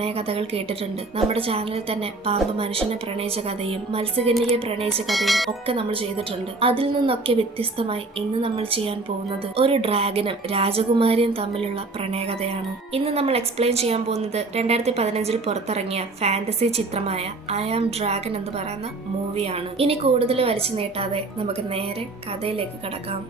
പ്രണയ കഥകൾ കേട്ടിട്ടുണ്ട്. നമ്മുടെ ചാനലിൽ തന്നെ പാമ്പ് മനുഷ്യനെ പ്രണയിച്ച കഥയും മത്സ്യകന്യകയെ പ്രണയിച്ച കഥയും ഒക്കെ നമ്മൾ ചെയ്തിട്ടുണ്ട്. അതിൽ നിന്നൊക്കെ വ്യത്യസ്തമായി ഇന്ന് നമ്മൾ ചെയ്യാൻ പോകുന്നത് ഒരു ഡ്രാഗനും രാജകുമാരിയും തമ്മിലുള്ള പ്രണയകഥയാണ്. ഇന്ന് നമ്മൾ എക്സ്പ്ലെയിൻ ചെയ്യാൻ പോകുന്നത് 2015 പുറത്തിറങ്ങിയ ഫാന്റസി ചിത്രമായ ഐ ആം ഡ്രാഗൺ എന്ന് പറയുന്ന മൂവിയാണ്. ഇനി കൂടുതൽ വലിച്ചു നീട്ടാതെ നമുക്ക് നേരെ കഥയിലേക്ക് കടക്കാം.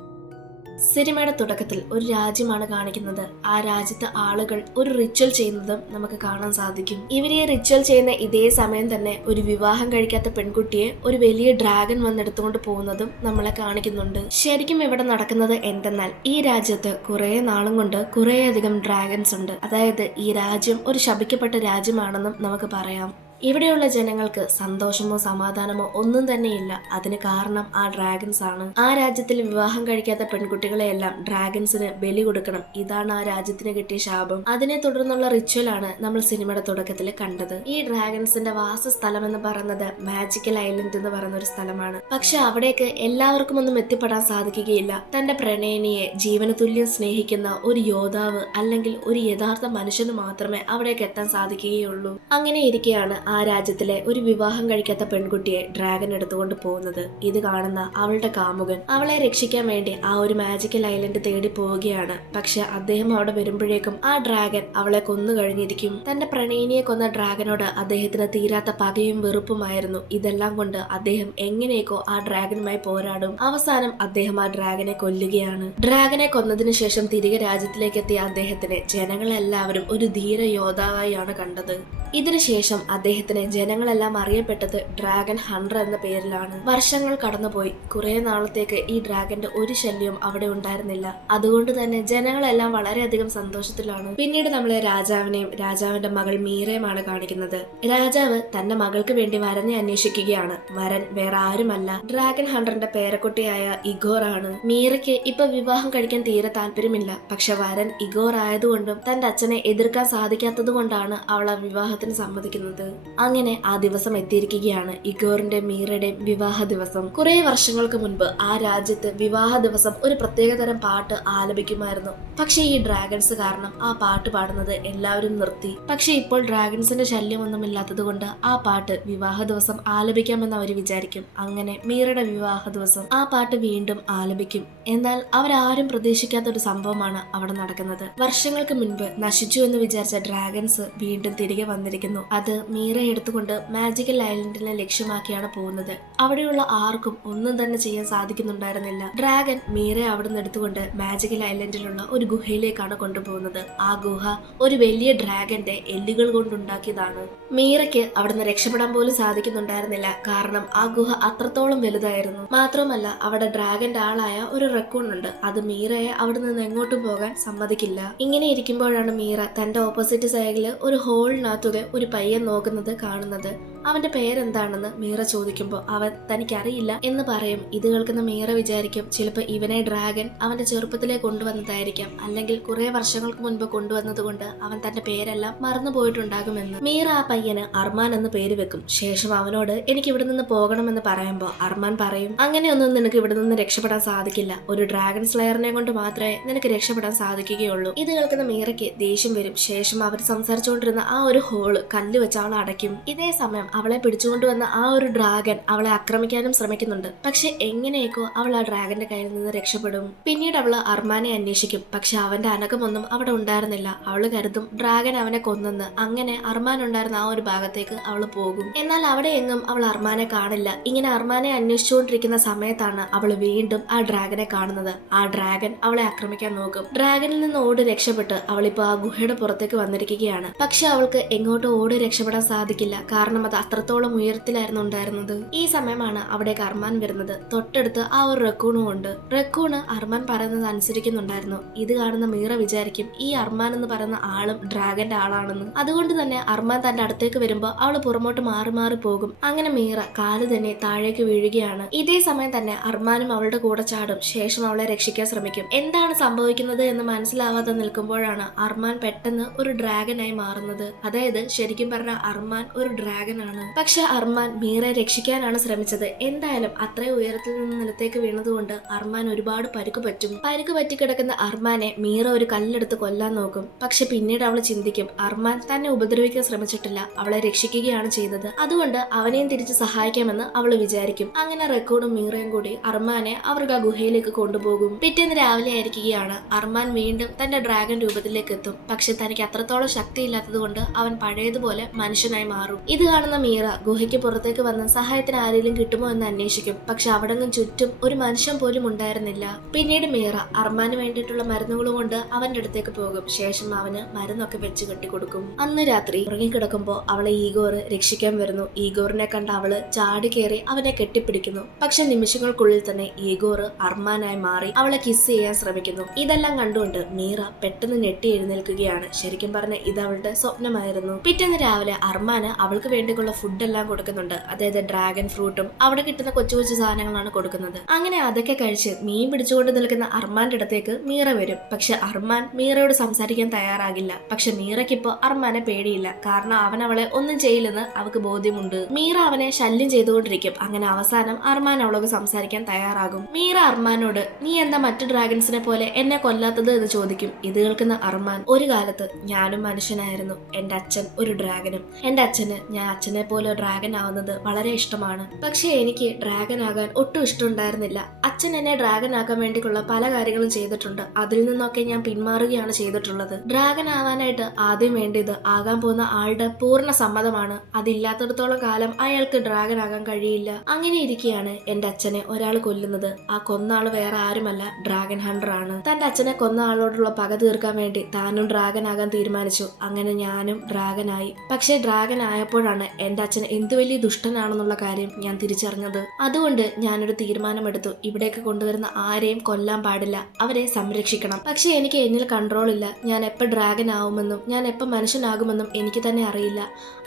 സിനിമയുടെ തുടക്കത്തിൽ ഒരു രാജ്യമാണ് കാണിക്കുന്നത്. ആ രാജ്യത്തെ ആളുകൾ ഒരു റിച്വൽ ചെയ്യുന്നതും നമുക്ക് കാണാൻ സാധിക്കും. ഇവർ ഈ റിച്വൽ ചെയ്യുന്ന ഇതേ സമയം തന്നെ ഒരു വിവാഹം കഴിക്കാത്ത പെൺകുട്ടിയെ ഒരു വലിയ ഡ്രാഗൺ വന്നെടുത്തുകൊണ്ട് പോകുന്നതും നമ്മളെ കാണിക്കുന്നുണ്ട്. ശരിക്കും ഇവിടെ നടക്കുന്നത് എന്തെന്നാൽ ഈ രാജ്യത്ത് കുറെ നാളും കൊണ്ട് കുറേയധികം ഡ്രാഗൺസ് ഉണ്ട്. അതായത് ഈ രാജ്യം ഒരു ശപിക്കപ്പെട്ട രാജ്യമാണെന്നും നമുക്ക് പറയാം. ഇവിടെയുള്ള ജനങ്ങൾക്ക് സന്തോഷമോ സമാധാനമോ ഒന്നും തന്നെയില്ല. അതിന് കാരണം ആ ഡ്രാഗൺസ് ആണ്. ആ രാജ്യത്തിൽ വിവാഹം കഴിക്കാത്ത പെൺകുട്ടികളെയെല്ലാം ഡ്രാഗൺസിന് ബലി കൊടുക്കണം. ഇതാണ് ആ രാജ്യത്തിന് കിട്ടിയ ശാപം. അതിനെ തുടർന്നുള്ള റിച്വലാണ് നമ്മൾ സിനിമയുടെ തുടക്കത്തിൽ കണ്ടത്. ഈ ഡ്രാഗൺസിന്റെ വാസസ്ഥലം എന്ന് പറയുന്നത് മാജിക്കൽ ഐലൻഡ് എന്ന് പറയുന്ന ഒരു സ്ഥലമാണ്. പക്ഷെ അവിടേക്ക് എല്ലാവർക്കും ഒന്നും എത്തിപ്പെടാൻ സാധിക്കുകയില്ല. തന്റെ പ്രണയിനിയെ ജീവന തുല്യം സ്നേഹിക്കുന്ന ഒരു യോദ്ധാവ് അല്ലെങ്കിൽ ഒരു യഥാർത്ഥ മനുഷ്യന് മാത്രമേ അവിടേക്ക് എത്താൻ സാധിക്കുകയുള്ളൂ. അങ്ങനെ ഇരിക്കെയാണ് ആ രാജ്യത്തിലെ ഒരു വിവാഹം കഴിക്കാത്ത പെൺകുട്ടിയെ ഡ്രാഗൺ എടുത്തുകൊണ്ട് പോകുന്നത്. ഇത് കാണുന്ന അവളുടെ കാമുകൻ അവളെ രക്ഷിക്കാൻ വേണ്ടി ആ ഒരു മാജിക്കൽ ഐലൻഡ് തേടി പോവുകയാണ്. പക്ഷെ അദ്ദേഹം അവിടെ വരുമ്പോഴേക്കും ആ ഡ്രാഗൺ അവളെ കൊന്നു കഴിഞ്ഞിരിക്കും. തന്റെ പ്രണയിനിയെ കൊന്ന ഡ്രാഗനോട് അദ്ദേഹത്തിന് തീരാത്ത പകയും വെറുപ്പുമായിരുന്നു. ഇതെല്ലാം കൊണ്ട് അദ്ദേഹം എങ്ങനെയൊക്കെ ആ ഡ്രാഗനുമായി പോരാടും. അവസാനം അദ്ദേഹം ആ ഡ്രാഗനെ കൊല്ലുകയാണ്. ഡ്രാഗനെ കൊന്നതിനു ശേഷം തിരികെ രാജ്യത്തിലേക്ക് എത്തിയ അദ്ദേഹത്തിന് ജനങ്ങളെല്ലാവരും ഒരു ധീര യോദ്ധാവായാണ് കണ്ടത്. ഇതിനുശേഷം അദ്ദേഹത്തിന് ജനങ്ങളെല്ലാം അറിയപ്പെട്ടത് ഡ്രാഗൺ ഹണ്ടർ എന്ന പേരിലാണ്. വർഷങ്ങൾ കടന്നുപോയി. കുറെ നാളത്തേക്ക് ഈ ഡ്രാഗന്റെ ഒരു ശല്യവും അവിടെ ഉണ്ടായിരുന്നില്ല. അതുകൊണ്ട് തന്നെ ജനങ്ങളെല്ലാം വളരെയധികം സന്തോഷത്തിലാണ്. പിന്നീട് നമ്മളെ രാജാവിനെയും രാജാവിന്റെ മകൾ മീരയുമാണ് കാണിക്കുന്നത്. രാജാവ് തന്റെ മകൾക്ക് വേണ്ടി വരനെ അന്വേഷിക്കുകയാണ്. വരൻ വേറെ ആരുമല്ല, ഡ്രാഗൺ ഹണ്ടറിന്റെ പേരക്കുട്ടിയായ ഇഗോർ ആണ്. മീരയ്ക്ക് ഇപ്പൊ വിവാഹം കഴിക്കാൻ തീരെ താല്പര്യമില്ല. പക്ഷെ വരൻ ഇഗോർ ആയതുകൊണ്ടും തന്റെ അച്ഛനെ എതിർക്കാൻ സാധിക്കാത്തത് കൊണ്ടാണ് അവൾ ആ വിവാഹത്തിന് സമ്മതിക്കുന്നത്. അങ്ങനെ ആ ദിവസം എത്തിയിരിക്കുകയാണ്, ഇഗോറിന്റെ മീറയുടെയും വിവാഹ ദിവസം. കുറെ വർഷങ്ങൾക്ക് മുൻപ് ആ രാജ്യത്ത് വിവാഹ ദിവസം ഒരു പ്രത്യേകതരം പാട്ട് ആലപിക്കുമായിരുന്നു. പക്ഷെ ഈ ഡ്രാഗൺസ് കാരണം ആ പാട്ട് പാടുന്നത് എല്ലാവരും നിർത്തി. പക്ഷെ ഇപ്പോൾ ഡ്രാഗൺസിന്റെ ശല്യമൊന്നും ഇല്ലാത്തത് കൊണ്ട് ആ പാട്ട് വിവാഹ ദിവസം ആലപിക്കാമെന്ന് അവർ വിചാരിക്കും. അങ്ങനെ മീറയുടെ വിവാഹ ദിവസം ആ പാട്ട് വീണ്ടും ആലപിക്കും. എന്നാൽ അവരാരും പ്രതീക്ഷിക്കാത്ത ഒരു സംഭവമാണ് അവിടെ നടക്കുന്നത്. വർഷങ്ങൾക്ക് മുൻപ് നശിച്ചു എന്ന് വിചാരിച്ച ഡ്രാഗൺസ് വീണ്ടും തിരികെ വന്നിരിക്കുന്നു. അത് മീറയെ എടുത്തുകൊണ്ട് മാജിക്കൽ ഐലൻഡിനെ ലക്ഷ്യമാക്കിയാണ് പോകുന്നത്. അവിടെയുള്ള ആർക്കും ഒന്നും തന്നെ ചെയ്യാൻ സാധിക്കുന്നുണ്ടായിരുന്നില്ല. ഡ്രാഗൻ മീറയെ അവിടുന്ന് എടുത്തുകൊണ്ട് മാജിക്കൽ ഐലൻഡിലുള്ള ഒരു ഗുഹയിലേക്കാണ് കൊണ്ടുപോകുന്നത്. ആ ഗുഹ ഒരു വലിയ ഡ്രാഗന്റെ എല്ലുകൾ കൊണ്ടുണ്ടാക്കിയതാണ്. മീറയ്ക്ക് അവിടുന്ന് രക്ഷപ്പെടാൻ പോലും സാധിക്കുന്നുണ്ടായിരുന്നില്ല. കാരണം ആ ഗുഹ അത്രത്തോളം വലുതായിരുന്നു. മാത്രമല്ല അവിടെ ഡ്രാഗന്റെ ആളായ ഒരു റെക്കൂൺ ഉണ്ട്. അത് മീറയെ അവിടെ നിന്ന് എങ്ങോട്ടും പോകാൻ സമ്മതിക്കില്ല. ഇങ്ങനെ ഇരിക്കുമ്പോഴാണ് മീറ തന്റെ ഓപ്പോസിറ്റ് സൈഡില് ഒരു ഹോളിനകത്തൂടെ ഒരു പയ്യൻ നോക്കുന്നത് കാണുന്നത്. അവന്റെ പേരെന്താണെന്ന് മീറ ചോദിക്കുമ്പോൾ അവൻ തനിക്കറിയില്ല എന്ന് പറയും. ഇത് കേൾക്കുന്ന മീറ വിചാരിക്കും ചിലപ്പോൾ ഇവനെ ഡ്രാഗൻ അവന്റെ ചെറുപ്പത്തിലെ കൊണ്ടുവന്നതായിരിക്കാം, അല്ലെങ്കിൽ കുറെ വർഷങ്ങൾക്ക് മുൻപ് കൊണ്ടുവന്നത് കൊണ്ട് അവൻ തന്റെ പേരെല്ലാം മറന്നു പോയിട്ടുണ്ടാകുമെന്ന്. മീറ ആ പയ്യന് അർമാൻ എന്ന് പേര് വെക്കും. ശേഷം അവനോട് എനിക്ക് ഇവിടെ നിന്ന് പോകണമെന്ന് പറയുമ്പോൾ അർമാൻ പറയും, അങ്ങനെയൊന്നും നിനക്ക് ഇവിടെ നിന്ന് രക്ഷപ്പെടാൻ സാധിക്കില്ല. ഒരു ഡ്രാഗൺ സ്ലെയറിനെ കൊണ്ട് മാത്രമേ നിനക്ക് രക്ഷപ്പെടാൻ സാധിക്കുകയുള്ളൂ. ഇത് കേൾക്കുന്ന മീറയ്ക്ക് ദേഷ്യം വരും. ശേഷം അവർ സംസാരിച്ചുകൊണ്ടിരുന്ന ആ ഒരു ഹോള് കല്ല് വെച്ച് അവൾ അടയ്ക്കും. ഇതേ സമയം അവളെ പിടിച്ചുകൊണ്ടുവന്ന ആ ഒരു ഡ്രാഗൻ അവളെ ആക്രമിക്കാനും ശ്രമിക്കുന്നുണ്ട്. പക്ഷെ എങ്ങനെയൊക്കെ അവൾ ആ ഡ്രാഗന്റെ കയ്യിൽ നിന്ന് രക്ഷപ്പെടും. പിന്നീട് അവള് അർമാനെ അന്വേഷിക്കും. പക്ഷെ അവന്റെ അനക്കമൊന്നും അവിടെ ഉണ്ടായിരുന്നില്ല. അവള് കരുതും ഡ്രാഗൻ അവനെ കൊന്നെന്ന്. അങ്ങനെ അർമാൻ ഉണ്ടായിരുന്ന ആ ഒരു ഭാഗത്തേക്ക് അവള് പോകും. എന്നാൽ അവിടെ എങ്ങും അവൾ അർമാനെ കാണില്ല. ഇങ്ങനെ അർമാനെ അന്വേഷിച്ചുകൊണ്ടിരിക്കുന്ന സമയത്താണ് അവള് വീണ്ടും ആ ഡ്രാഗനെ കാണുന്നത്. ആ ഡ്രാഗൻ അവളെ ആക്രമിക്കാൻ നോക്കും. ഡ്രാഗനിൽ നിന്ന് ഓടി രക്ഷപ്പെട്ട് അവളിപ്പോ ആ ഗുഹയുടെ പുറത്തേക്ക് വന്നിരിക്കുകയാണ്. പക്ഷെ അവൾക്ക് എങ്ങോട്ടും ഓടി രക്ഷപ്പെടാൻ സാധിക്കില്ല. കാരണം അത് അത്രത്തോളം ഉയരത്തിലായിരുന്നു ഉണ്ടായിരുന്നത്. ഈ സമയമാണ് അവിടേക്ക് അർമാൻ വരുന്നത്. തൊട്ടടുത്ത് ആ ഒരു റെക്കൂണും ഉണ്ട്. റെക്കൂണ് അർമാൻ പറയുന്നത് അനുസരിക്കുന്നുണ്ടായിരുന്നു. ഇത് കാണുന്ന മീറ വിചാരിക്കും ഈ അർമാൻ എന്ന് പറയുന്ന ആളും ഡ്രാഗന്റെ ആളാണെന്ന്. അതുകൊണ്ട് തന്നെ അർമാൻ തന്റെ അടുത്തേക്ക് വരുമ്പോൾ അവള് പുറമോട്ട് മാറി മാറി പോകും. അങ്ങനെ മീറ കാല് തന്നെ താഴേക്ക് വീഴുകയാണ്. ഇതേ സമയം തന്നെ അർമാനും അവളുടെ കൂടെ ചാടും. ശേഷം അവളെ രക്ഷിക്കാൻ ശ്രമിക്കും. എന്താണ് സംഭവിക്കുന്നത് എന്ന് മനസ്സിലാവാതെ നിൽക്കുമ്പോഴാണ് അർമാൻ പെട്ടെന്ന് ഒരു ഡ്രാഗനായി മാറുന്നത്. അതായത് ശരിക്കും പറഞ്ഞ അർമാൻ ഒരു ഡ്രാഗനാണ്. പറയുകയാണ്. പക്ഷെ അർമാൻ മീറയെ രക്ഷിക്കാനാണ് ശ്രമിച്ചത്. എന്തായാലും അത്രയും ഉയരത്തിൽ നിന്ന് നിലത്തേക്ക് വീണതുകൊണ്ട് അർമാൻ ഒരുപാട് പരുക്ക് പറ്റും. പരുക്ക് പറ്റി കിടക്കുന്ന അർമാനെ മീറ ഒരു കല്ലെടുത്ത് കൊല്ലാൻ നോക്കും. പക്ഷെ പിന്നീട് അവൾ ചിന്തിക്കും, അർമാൻ തന്നെ ഉപദ്രവിക്കാൻ ശ്രമിച്ചിട്ടില്ല, അവളെ രക്ഷിക്കുകയാണ് ചെയ്തത്, അതുകൊണ്ട് അവനെയും തിരിച്ച് സഹായിക്കാമെന്ന് അവൾ വിചാരിക്കും. അങ്ങനെ റെക്കോർഡും മീറയും കൂടി അർമാനെ അവർക്ക് ആ ഗുഹയിലേക്ക് കൊണ്ടുപോകും. പിറ്റേന്ന് രാവിലെ ആയിരിക്കുകയാണ്. അർമാൻ വീണ്ടും തന്റെ ഡ്രാഗൺ രൂപത്തിലേക്ക് എത്തും. പക്ഷെ തനിക്ക് അത്രത്തോളം ശക്തിയില്ലാത്തത് കൊണ്ട് അവൻ പഴയതുപോലെ മനുഷ്യനായി മാറും. ഇത് കാണുന്ന മീറ ഗുഹയ്ക്ക് പുറത്തേക്ക് വന്ന് സഹായത്തിന് ആരെങ്കിലും കിട്ടുമോ എന്ന് അന്വേഷിക്കും. പക്ഷെ അവിടെങ്ങും ചുറ്റും ഒരു മനുഷ്യൻ പോലും ഉണ്ടായിരുന്നില്ല. പിന്നീട് മീറ അർമാന് വേണ്ടിയിട്ടുള്ള മരുന്നുകൾ കൊണ്ട് അവന്റെ അടുത്തേക്ക് പോകും. ശേഷം അവന് മരുന്നൊക്കെ വെച്ച് കെട്ടിക്കൊടുക്കും. അന്ന് രാത്രി ഉറങ്ങിക്കിടക്കുമ്പോ അവളെ ഈഗോർ രക്ഷിക്കാൻ വരുന്നു. ഈഗോറിനെ കണ്ട അവള് ചാടി കയറി അവനെ കെട്ടിപ്പിടിക്കുന്നു. പക്ഷെ നിമിഷങ്ങൾക്കുള്ളിൽ തന്നെ ഈഗോർ അർമാനായി മാറി അവളെ കിസ് ചെയ്യാൻ ശ്രമിക്കുന്നു. ഇതെല്ലാം കണ്ടുകൊണ്ട് മീറ പെട്ടെന്ന് ഞെട്ടി എഴുന്നേൽക്കുകയാണ്. ശരിക്കും പറഞ്ഞ ഇത് അവളുടെ സ്വപ്നമായിരുന്നു. പിറ്റേന്ന് രാവിലെ അർമാന് അവൾക്ക് വേണ്ടിയുള്ള ഫുഡെല്ലാം കൊടുക്കുന്നുണ്ട്. അതായത് ഡ്രാഗൺ ഫ്രൂട്ടും അവിടെ കിട്ടുന്ന കൊച്ചു കൊച്ചു സാധനങ്ങളാണ് കൊടുക്കുന്നത്. അങ്ങനെ അതൊക്കെ കഴിച്ച് മീൻ പിടിച്ചുകൊണ്ട് നിൽക്കുന്ന അർമാന്റെ അടുത്തേക്ക് മീറ വരും. പക്ഷെ അർമാൻ മീറയോട് സംസാരിക്കാൻ തയ്യാറാകില്ല. പക്ഷെ മീറയ്ക്കിപ്പോ അർമാനെ പേടിയില്ല. കാരണം അവൻ അവളെ ഒന്നും ചെയ്യില്ലെന്ന് അവൾക്ക് ബോധ്യമുണ്ട്. മീറ അവനെ ശല്യം ചെയ്തുകൊണ്ടിരിക്കും. അങ്ങനെ അവസാനം അർമാൻ അവളോട് സംസാരിക്കാൻ തയ്യാറാകും. മീറ അർമാനോട് നീ എന്താ മറ്റു ഡ്രാഗൺസിനെ പോലെ എന്നെ കൊല്ലാത്തത് എന്ന് ചോദിക്കും. ഇത് കേൾക്കുന്ന അർമാൻ, ഒരു കാലത്ത് ഞാനും മനുഷ്യനായിരുന്നു, എന്റെ അച്ഛൻ ഒരു ഡ്രാഗനും. എന്റെ അച്ഛന് ഞാൻ അച്ഛനെ പോലെ ഡ്രാഗൻ ആവുന്നത് വളരെ ഇഷ്ടമാണ്. പക്ഷെ എനിക്ക് ഡ്രാഗൻ ആകാൻ ഒട്ടും ഇഷ്ടമുണ്ടായിരുന്നില്ല. അച്ഛൻ എന്നെ ഡ്രാഗൻ ആക്കാൻ വേണ്ടിയുള്ള പല കാര്യങ്ങളും ചെയ്തിട്ടുണ്ട്. അതിൽ നിന്നൊക്കെ ഞാൻ പിന്മാറുകയാണ് ചെയ്തിട്ടുള്ളത്. ഡ്രാഗൻ ആവാനായിട്ട് ആദ്യം വേണ്ടത് ആകാൻ പോകുന്ന ആളുടെ പൂർണ്ണ സമ്മതമാണ്. അതില്ലാത്തടത്തോളം കാലം അയാൾക്ക് ഡ്രാഗൻ ആകാൻ കഴിയില്ല. അങ്ങനെ ഇരിക്കുകയാണ് എന്റെ അച്ഛനെ ഒരാൾ കൊല്ലുന്നത്. ആ കൊന്ന ആള് വേറെ ആരുമല്ല, ഡ്രാഗൺ ഹണ്ടർ ആണ്. തന്റെ അച്ഛനെ കൊന്ന ആളോടുള്ള പക തീർക്കാൻ വേണ്ടി താനും ഡ്രാഗൻ ആകാൻ തീരുമാനിച്ചു. അങ്ങനെ ഞാനും ഡ്രാഗനായി. പക്ഷെ ഡ്രാഗൻ ആയപ്പോഴാണ് എന്റെ അച്ഛൻ എന്ത് വലിയ ദുഷ്ടനാണെന്നുള്ള കാര്യം ഞാൻ തിരിച്ചറിഞ്ഞത്. അതുകൊണ്ട് ഞാനൊരു തീരുമാനമെടുത്തു, ഇവിടേക്ക് കൊണ്ടുവരുന്ന ആരെയും കൊല്ലാൻ പാടില്ല, അവരെ സംരക്ഷിക്കണം. പക്ഷെ എനിക്ക് എന്നിൽ കൺട്രോൾ ഇല്ല. ഞാൻ എപ്പോൾ ഡ്രാഗൻ ആവുമെന്നും ഞാൻ എപ്പോൾ മനുഷ്യനാകുമെന്നും എനിക്ക് തന്നെ അറിയില്ല.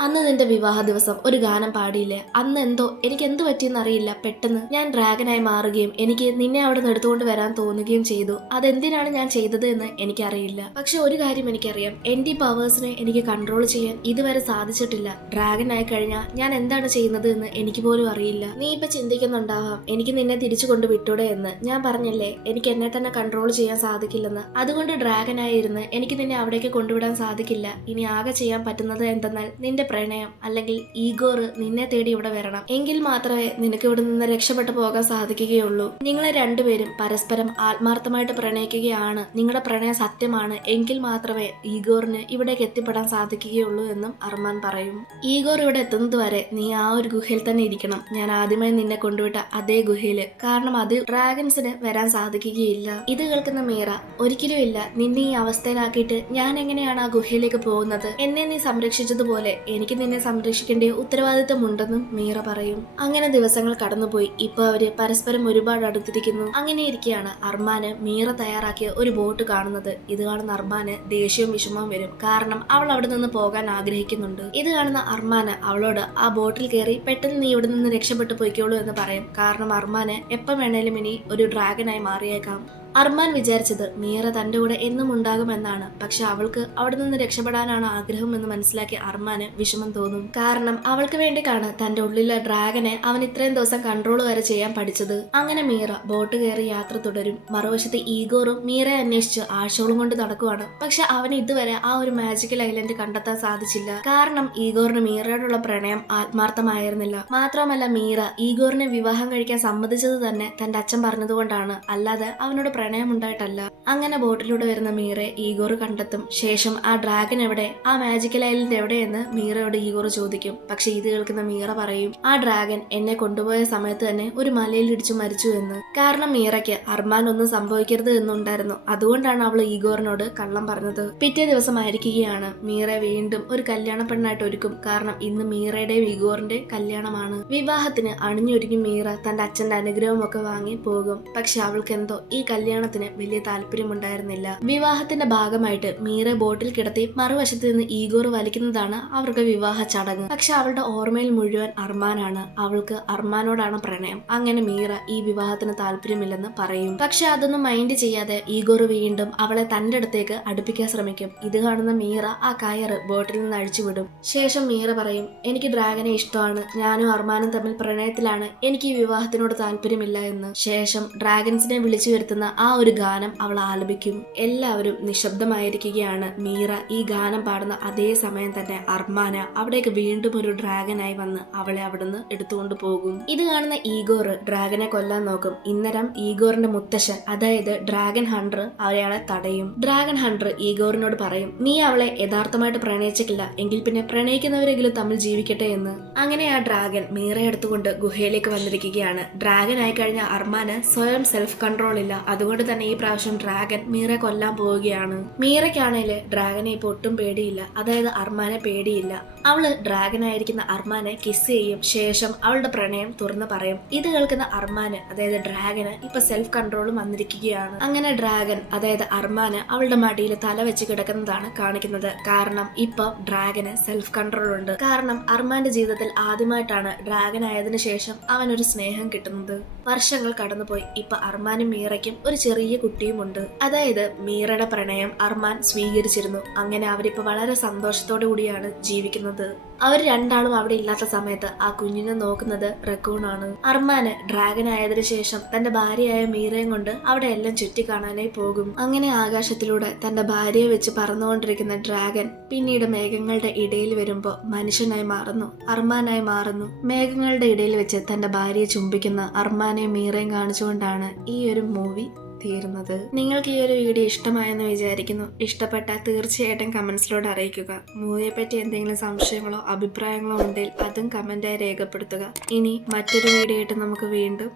അന്ന് നിന്റെ വിവാഹ ദിവസം ഒരു ഗാനം പാടിയില്ലേ, അന്ന് എന്തോ എനിക്ക് എന്ത് പറ്റിയെന്ന് അറിയില്ല, പെട്ടെന്ന് ഞാൻ ഡ്രാഗനായി മാറുകയും എനിക്ക് നിന്നെ അവിടെ നിന്ന് എടുത്തുകൊണ്ട് വരാൻ തോന്നുകയും ചെയ്തു. അതെന്തിനാണ് ഞാൻ ചെയ്തത് എന്ന് എനിക്കറിയില്ല. പക്ഷെ ഒരു കാര്യം എനിക്കറിയാം, എന്റെ പവേഴ്സിനെ എനിക്ക് കൺട്രോൾ ചെയ്യാൻ ഇതുവരെ സാധിച്ചിട്ടില്ല. ഡ്രാഗൻ ആയി കഴിഞ്ഞാൽ ഞാൻ എന്താണ് ചെയ്യുന്നത് എന്ന് എനിക്ക് പോലും അറിയില്ല. നീ ഇപ്പൊ ചിന്തിക്കുന്നുണ്ടാവാം എനിക്ക് നിന്നെ തിരിച്ചു കൊണ്ട് വിട്ടൂടെ എന്ന്. ഞാൻ പറഞ്ഞല്ലേ എനിക്ക് എന്നെ തന്നെ കൺട്രോൾ ചെയ്യാൻ സാധിക്കില്ലെന്ന്. അതുകൊണ്ട് ഡ്രാഗൻ ആയിരുന്ന് എനിക്ക് നിന്നെ അവിടേക്ക് കൊണ്ടുവിടാൻ സാധിക്കില്ല. ഇനി ആകെ ചെയ്യാൻ പറ്റുന്നത് എന്തെന്നാൽ നിന്റെ പ്രണയം അല്ലെങ്കിൽ ഈഗോർ നിന്നെ തേടി ഇവിടെ വരണം. എങ്കിൽ മാത്രമേ നിനക്ക് ഇവിടെ നിന്ന് രക്ഷപ്പെട്ടു പോകാൻ സാധിക്കുകയുള്ളൂ. നിങ്ങളെ രണ്ടുപേരും പരസ്പരം ആത്മാർത്ഥമായിട്ട് പ്രണയിക്കുകയാണ്, നിങ്ങളുടെ പ്രണയം സത്യമാണ്, എങ്കിൽ മാത്രമേ ഈഗോറിന് ഇവിടേക്ക് എത്തിപ്പെടാൻ സാധിക്കുകയുള്ളൂ എന്നും അർമാൻ പറയും. ഈഗോർ ഇവിടെ എത്തുന്നത് വരെ നീ ആ ഒരു ഗുഹയിൽ തന്നെ ഇരിക്കണം. ഞാൻ ആദ്യമായി നിന്നെ കൊണ്ടുവിട്ട അതേ ഗുഹയില്, കാരണം അതിൽ ഡ്രാഗൺസിന് വരാൻ സാധിക്കുകയില്ല. ഇത് കേൾക്കുന്ന മീറ, ഒരിക്കലും ഇല്ല, നിന്നെ ഈ അവസ്ഥയിലാക്കിയിട്ട് ഞാൻ എങ്ങനെയാണ് ആ ഗുഹയിലേക്ക് പോകുന്നത്? എന്നെ നീ സംരക്ഷിച്ചതുപോലെ എനിക്ക് നിന്നെ സംരക്ഷിക്കേണ്ട ഉത്തരവാദിത്തമുണ്ടെന്നും മീറ പറയും. അങ്ങനെ ദിവസങ്ങൾ കടന്നുപോയി. ഇപ്പൊ അവര് പരസ്പരം ഒരുപാട് അടുത്തിരിക്കുന്നു. അങ്ങനെ ഇരിക്കുകയാണ് അർമാന് മീറ തയ്യാറാക്കിയ ഒരു ബോട്ട് കാണുന്നത്. ഇത് കാണുന്ന അർമാന് ദേഷ്യവും വിഷമവും വരും. കാരണം അവൾ അവിടെ നിന്ന് പോകാൻ ആഗ്രഹിക്കുന്നുണ്ട്. ഇത് കാണുന്ന അർമാന് അവളോട് ആ ബോട്ടിൽ കയറി പെട്ടെന്ന് നീ ഇവിടെ നിന്ന് രക്ഷപ്പെട്ടു പോയിക്കോളൂ എന്ന് പറയും. കാരണം അർമാന് എപ്പം വേണേലും ഇനി ഒരു ഡ്രാഗനായി മാറിയേക്കാം. അർമാൻ വിചാരിച്ചത് മീറ തന്റെ കൂടെ എന്നും ഉണ്ടാകുമെന്നാണ്. പക്ഷെ അവൾക്ക് അവിടെ നിന്ന് രക്ഷപ്പെടാനാണ് ആഗ്രഹം എന്ന് മനസ്സിലാക്കി അർമാന് വിഷമം തോന്നും. കാരണം അവൾക്ക് വേണ്ടിയാണ് തന്റെ ഉള്ളിലെ ഡ്രാഗനെ അവൻ ഇത്രയും ദിവസം കൺട്രോൾ വരെ ചെയ്യാൻ പഠിച്ചത്. അങ്ങനെ മീറ ബോട്ട് കയറി യാത്ര തുടരും. മറുവശത്ത് ഈഗോറും മീറയെ അന്വേഷിച്ച് ആഴ്ചകളും കൊണ്ട് നടക്കുവാണ്. പക്ഷെ അവന് ഇതുവരെ ആ ഒരു മാജിക്കൽ ഐലൻഡ് കണ്ടെത്താൻ സാധിച്ചില്ല. കാരണം ഈഗോറിന് മീറയോടുള്ള പ്രണയം ആത്മാർത്ഥമായിരുന്നില്ല. മാത്രമല്ല മീറ ഈഗോറിനെ വിവാഹം കഴിക്കാൻ സമ്മതിച്ചത് തന്നെ തന്റെ അച്ഛൻ പറഞ്ഞതുകൊണ്ടാണ്, അല്ലാതെ അവനോട് പ്രണയം ഉണ്ടായിട്ടല്ല. അങ്ങനെ ബോട്ടിലൂടെ വരുന്ന മീറയെ ഈഗോർ കണ്ടെത്തും. ശേഷം ആ ഡ്രാഗൻ എവിടെ, ആ മാജിക്കൽ ഐലൻഡ് എവിടെയെന്ന് മീറയോട് ഈഗോർ ചോദിക്കും. പക്ഷെ ഇത് കേൾക്കുന്ന മീറ പറയും, ആ ഡ്രാഗൻ എന്നെ കൊണ്ടുപോയ സമയത്ത് തന്നെ ഒരു മലയിൽ ഇടിച്ചു മരിച്ചു എന്ന്. കാരണം മീറയ്ക്ക് അർമാൻ ഒന്നും സംഭവിക്കരുത് എന്നുണ്ടായിരുന്നു. അതുകൊണ്ടാണ് അവൾ ഈഗോറിനോട് കള്ളം പറഞ്ഞത്. പിറ്റേ ദിവസമായിരിക്കുകയാണ്. മീറ വീണ്ടും ഒരു കല്യാണ പെണ്ണായിട്ട് ഒരുക്കും. കാരണം ഇന്ന് മീറയുടെയും ഈഗോറിന്റെയും കല്യാണമാണ്. വിവാഹത്തിന് അണിഞ്ഞൊരുങ്ങി മീറ തന്റെ അച്ഛന്റെ അനുഗ്രഹമൊക്കെ വാങ്ങി പോകും. പക്ഷെ അവൾക്ക് എന്തോ ഈ കല്യാണം കല്യാണത്തിന് വലിയ താല്പര്യമുണ്ടായിരുന്നില്ല. വിവാഹത്തിന്റെ ഭാഗമായിട്ട് മീറെ ബോട്ടിൽ കിടത്തി മറുവശത്ത് നിന്ന് ഈഗോർ വലിക്കുന്നതാണ് അവർക്ക് വിവാഹ ചടങ്ങ്. പക്ഷെ അവളുടെ ഓർമ്മയിൽ മുഴുവൻ അർമാനാണ്. അവൾക്ക് അർമാനോടാണ് പ്രണയം. അങ്ങനെ മീറ ഈ വിവാഹത്തിന് താല്പര്യമില്ലെന്ന് പറയും. പക്ഷെ അതൊന്നും മൈൻഡ് ചെയ്യാതെ ഈഗോർ വീണ്ടും അവളെ തന്റെ അടുത്തേക്ക് അടുപ്പിക്കാൻ ശ്രമിക്കും. ഇത് കാണുന്ന മീറ ആ കയറ് ബോട്ടിൽ നിന്ന് അഴിച്ചുവിടും. ശേഷം മീറ പറയും, എനിക്ക് ഡ്രാഗനെ ഇഷ്ടമാണ്, ഞാനും അർമാനും തമ്മിൽ പ്രണയത്തിലാണ്, എനിക്ക് ഈ വിവാഹത്തിനോട് താല്പര്യമില്ല എന്ന്. ശേഷം ഡ്രാഗൻസിനെ വിളിച്ചു വരുത്തുന്ന ആ ഒരു ഗാനം അവൾ ആലപിക്കും. എല്ലാവരും നിശബ്ദമായിരിക്കുകയാണ്. മീറ ഈ ഗാനം പാടുന്ന അതേ സമയം തന്നെ അർമാന അവിടേക്ക് വീണ്ടും ഒരു ഡ്രാഗനായി വന്ന് അവളെ അവിടുന്ന് എടുത്തുകൊണ്ട് പോകും. ഇത് കാണുന്ന ഈഗോർ ഡ്രാഗനെ കൊല്ലാൻ നോക്കും. ഇന്നരം ഈഗോറിന്റെ മുത്തശ്ശൻ, അതായത് ഡ്രാഗൺ ഹണ്ടർ, അയാളെ തടയും. ഡ്രാഗൺ ഹണ്ടർ ഈഗോറിനോട് പറയും, നീ അവളെ യഥാർത്ഥമായിട്ട് പ്രണയിച്ചിട്ടില്ല, എങ്കിൽ പിന്നെ പ്രണയിക്കുന്നവരെങ്കിലും തമ്മിൽ ജീവിക്കട്ടെ എന്ന്. അങ്ങനെ ആ ഡ്രാഗൻ മീറയെ എടുത്തുകൊണ്ട് ഗുഹയിലേക്ക് വന്നിരിക്കുകയാണ്. ഡ്രാഗൻ ആയി കഴിഞ്ഞ അർമാന് സ്വയം സെൽഫ് കൺട്രോൾ ഇല്ല. അതുകൊണ്ട് തന്നെ ഈ പ്രാവശ്യം ഡ്രാഗൻ മീറയെ കൊല്ലാൻ പോവുകയാണ്. മീറയ്ക്കാണേല് ഡ്രാഗനെ ഇപ്പൊ ഒട്ടും പേടിയില്ല, അതായത് അർമാനെ പേടിയില്ല. അവള് ഡ്രാഗൻ ആയിരിക്കുന്ന അർമാനെ കിസ് ചെയ്യും. ശേഷം അവളുടെ പ്രണയം തുറന്നു പറയും. ഇത് കേൾക്കുന്ന അർമാന്, അതായത് ഡ്രാഗന് ഇപ്പൊ സെൽഫ് കൺട്രോളും വന്നിരിക്കുകയാണ്. അങ്ങനെ ഡ്രാഗൻ, അതായത് അർമാന് അവളുടെ മടിയിൽ തല വെച്ച് കിടക്കുന്നതാണ് കാണിക്കുന്നത്. കാരണം ഇപ്പൊ ഡ്രാഗന് സെൽഫ് കൺട്രോൾ ഉണ്ട്. കാരണം അർമാന്റെ ജീവിതത്തിൽ ആദ്യമായിട്ടാണ് ഡ്രാഗൻ ആയതിനു ശേഷം അവനൊരു സ്നേഹം കിട്ടുന്നത്. വർഷങ്ങൾ കടന്നുപോയി. ഇപ്പൊ അർമാനും മീറയ്ക്കും ഒരു ചെറിയ കുട്ടിയുമുണ്ട്. അതായത് മീറയുടെ പ്രണയം അർമാൻ സ്വീകരിച്ചിരുന്നു. അങ്ങനെ അവരിപ്പോ വളരെ സന്തോഷത്തോടു കൂടിയാണ് ജീവിക്കുന്നത്. അവർ രണ്ടാളും അവിടെ ഇല്ലാത്ത സമയത്ത് ആ കുഞ്ഞിനെ നോക്കുന്നത് റക്കൂണാണ്. അർമാന് ഡ്രാഗൻ ആയതിനു ശേഷം തന്റെ ഭാര്യയായ മീറയും കൊണ്ട് അവിടെ എല്ലാം ചുറ്റി കാണാനായി പോകും. അങ്ങനെ ആകാശത്തിലൂടെ തന്റെ ഭാര്യയെ വെച്ച് പറന്നുകൊണ്ടിരിക്കുന്ന ഡ്രാഗൻ പിന്നീട് മേഘങ്ങളുടെ ഇടയിൽ വരുമ്പോ മനുഷ്യനായി മാറുന്നു, അർമാനായി മാറുന്നു. മേഘങ്ങളുടെ ഇടയിൽ വെച്ച് തന്റെ ഭാര്യയെ ചുംബിക്കുന്ന അർമാനെയും മീറയും കാണിച്ചുകൊണ്ടാണ് ഈ ഒരു മൂവി തീരുന്നത്. നിങ്ങൾക്ക് ഈ ഒരു വീഡിയോ ഇഷ്ടമായെന്ന് വിചാരിക്കുന്നു. ഇഷ്ടപ്പെട്ടാൽ തീർച്ചയായിട്ടും കമന്റ്സിലൂടെ അറിയിക്കുക. മൂവിയെ പറ്റി എന്തെങ്കിലും സംശയങ്ങളോ അഭിപ്രായങ്ങളോ ഉണ്ടെങ്കിൽ അതും കമന്റായി രേഖപ്പെടുത്തുക. ഇനി മറ്റൊരു വീഡിയോ ആയിട്ട് നമുക്ക് വീണ്ടും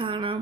കാണാം.